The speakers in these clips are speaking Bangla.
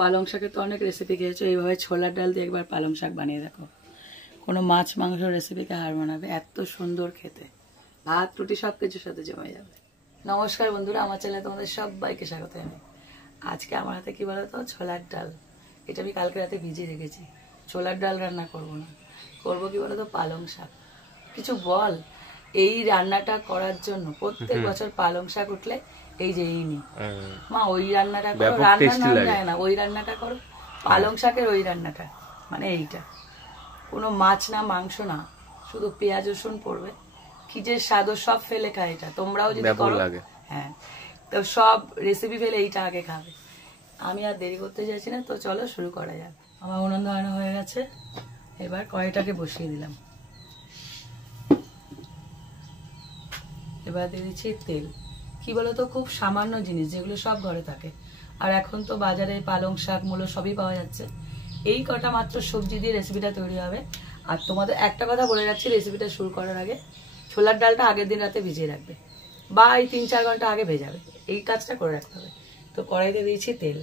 পালং শাকের তো অনেক রেসিপি খেয়েছো, এইভাবে ছোলার ডাল দিয়ে একবার পালং শাক বানিয়ে দেখো। কোনো মাছ মাংস রেসিপিকে হার মানাবে, এত সুন্দর খেতে, ভাত রুটি সব কিছুর সাথে জমে যাবে। নমস্কার বন্ধুরা, আমার চ্যানেলে তোমাদের সবাইকে স্বাগত জানাই। আজকে আমার হাতে কি বলতো, ছোলার ডাল। এটা আমি কালকে রাতে ভিজিয়ে রেখেছি। ছোলার ডাল রান্না করব না, করবো কি বলতো, পালং শাক। কিছু বল, এই রান্নাটা করার জন্য প্রত্যেক বছর পালং শাক উঠলে এই যে এই নি মা ওই রান্নাটা করো, রান্না নাম যায় না, ওই রান্নাটা করো, পালং শাকের ওই রান্নাটা, মানে এইটা কোনো মাছ না মাংস না, শুধু পেঁয়াজ রসুন পড়বে, কি যে স্বাদ, সব ফেলে খায় এটা। তোমরাও যদি করো, হ্যাঁ, তো সব রেসিপি ফেলে এইটা আগে খাবে। আমি আর দেরি করতে চাইছি না, তো চলো শুরু করা যাক। আমার উনুন ধরানো হয়ে গেছে, এবার কড়াইটাকে বসিয়ে দিলাম। এবার দিয়ে দিচ্ছি তেল। কি বলতো, খুব সামান্য জিনিস যেগুলো সব ঘরে থাকে, আর এখন তো বাজারে পালং শাক মূলো সবই পাওয়া যাচ্ছে। এই কটা মাত্র সবজি দিয়ে রেসিপিটা তৈরি হবে। আর তোমাদের একটা কথা বলে রাখছি, রেসিপিটা শুরু করার আগে ছোলার ডালটা আগের দিন রাতে ভিজিয়ে রাখবে, বা এই 3-4 ঘন্টা আগে ভেজাবে, এই কাজটা করে রাখতে হবে। তো কড়াইতে দিয়েছি তেল,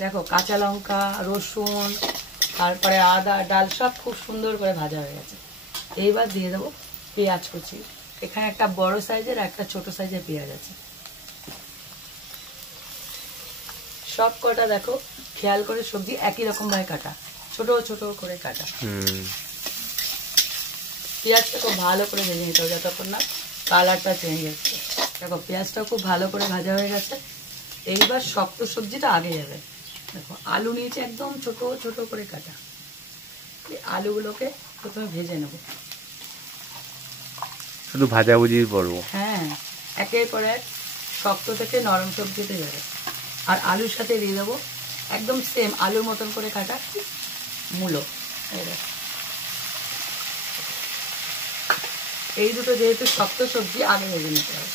দেখো কাঁচা লঙ্কা রসুন তারপরে আদা ডাল সব খুব সুন্দর করে ভাজা হয়ে গেছে। এইবার দিয়ে দেবো পেঁয়াজ কুচি। এখানে একটা বড় সাইজের একটা ছোট সাইজের পেঁয়াজ আছে। সব কটা দেখো খেয়াল করে সবজি একই রকম ভাবে কাটা, ছোট ছোট করে কাটা। পেঁয়াজটা খুব ভালো করে ভেজে নিতে হবে যতক্ষণ না কালারটা চেঞ্জ হচ্ছে। দেখো পেঁয়াজটা খুব ভালো করে ভাজা হয়ে গেছে। এইবার শক্ত সবজিটা আগে যাবে। দেখো আলু নিয়েছি একদম ছোট ছোট করে কাটা। আলুগুলোকে প্রথমে ভেজে নেব, শুধু ভাজাভুজি করবো। হ্যাঁ, একের পর এক শক্ত থেকে নরম সবজিতে যাবে। আর আলুর সাথে দিয়ে দেবো একদম সেম আলুর মতন করে কাটা মূলো। এই দুটো যেহেতু শক্ত সবজি আগে ভেজে নিতে হবে।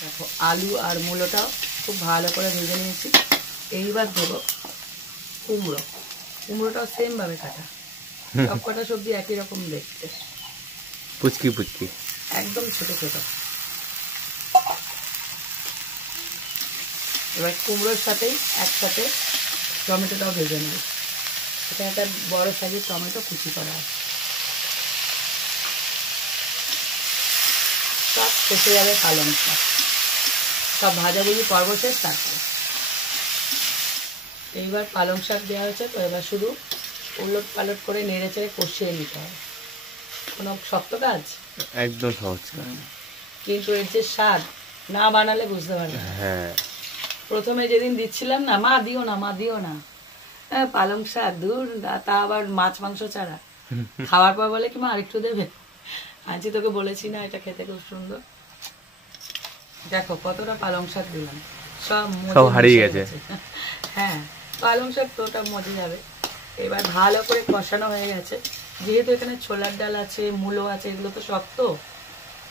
দেখো আলু আর মূলোটাও খুব ভালো করে ভেজে নিয়েছি। এইবার দেবো কুমড়ো। কুমড়োটাও সেম ভাবে কাটা, সব কটা সবজি একই রকম দেখতে, পুচকি পুচকি একদম ছোট ছোট। এবার কুমড়োর সাথেই একসাথে টমেটোটাও ভেজে নেব। এখানে একটা বড় সাইজের টমেটো কুচি করা আছে। সব শেষে যাবে পালং শাক, সব ভাজাভুজি পর্ব শেষ। তারপরে এইবার পালং শাক দেওয়া হয়েছে, তো এবার শুধু উলট পালট করে নেড়ে চেড়ে কষিয়ে নিতে হবে। কোনো শক্ত কাজ, একদম সহজ কাজ, কিন্তু এর যে স্বাদ না বানালে বুঝতে পারবে। হ্যাঁ, প্রথমে যেদিন দিচ্ছিলাম না, মা দিও না, মা দিও না, হ্যাঁ পালং শাক দূর, তা আবার মাছ মাংস ছাড়া। খাওয়ার পর বলে কি মা আরেকটু দেবে। আজকে তোকে বলেছি না এটা খেতে খুব সুন্দর। দেখো কতটা পালং শাক দিলাম, সব হারিয়ে গেছে। হ্যাঁ, পালং শাক তো ওটা মজে যাবে। এবার ভালো করে কষানো হয়ে গেছে। যেহেতু এখানে ছোলার ডাল আছে মূলো আছে, এগুলো তো শক্ত,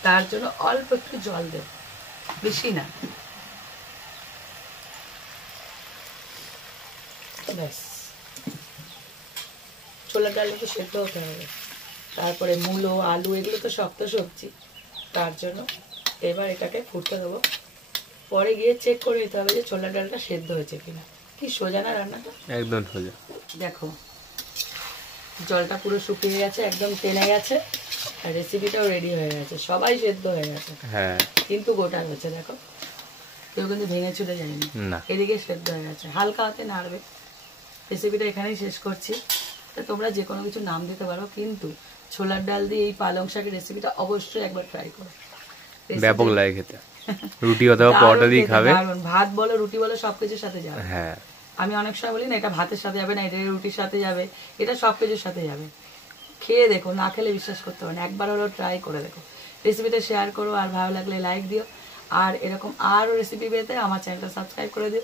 তার জন্য অল্প একটু জল দেব, বেশি না। ব্যাস, ছোলার ডাল একটু সেদ্ধ হতে হবে। তারপরে মূলো আলু এগুলো তো শক্ত সবজি, তার জন্য এবার এটাকে ফুটতে দেবো। পরে গিয়ে চেক করে নিতে হবে যে ছোলার ডালটা সেদ্ধ হয়েছে কিনা। কি সোজা না রান্নাটা, একদম সোজা। দেখো জলটা পুরো শুকিয়ে গেছে, একদম টেনে গেছে, আর রেসিপিটাও রেডি হয়ে গেছে। সবাই সেদ্ধ হয়ে গেছে, হ্যাঁ, কিন্তু গোটা হচ্ছে। দেখো কেউ কিন্তু ভেঙে চলে যায়নি, এদিকে সেদ্ধ হয়ে গেছে। হালকা হাতে নাড়বে। রেসিপিটা এখানেই শেষ করছি। তো তোমরা যে কোনো কিছু নাম দিতে পারো, কিন্তু ছোলার ডাল দিয়ে এই পালং শাকের রেসিপিটা অবশ্যই একবার ট্রাই করো। ব্যাপক লাগে খেতে, রুটি অথবা পরোটা দিয়ে খাবে, ভাত বলো রুটি বলো সবকিছুর সাথে যাবে। হ্যাঁ, আমি অনেক সময় বলি না এটা ভাতের সাথে যাবে না, এটা রুটির সাথে যাবে, এটা সবকিছুর সাথে যাবে। খেয়ে দেখো, না খেলে বিশ্বাস করতে পারো না, একবার হলেও ট্রাই করে দেখো। রেসিপিটা শেয়ার করো, আর ভালো লাগলে লাইক দিও। আর এরকম আরও রেসিপি পেতে আমার চ্যানেলটা সাবস্ক্রাইব করে দিও।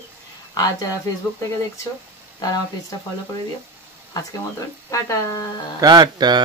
আর যারা ফেসবুক থেকে দেখছো তারা আমার পেজটা ফলো করে দিও। আজকের মতন টাটা টাটা।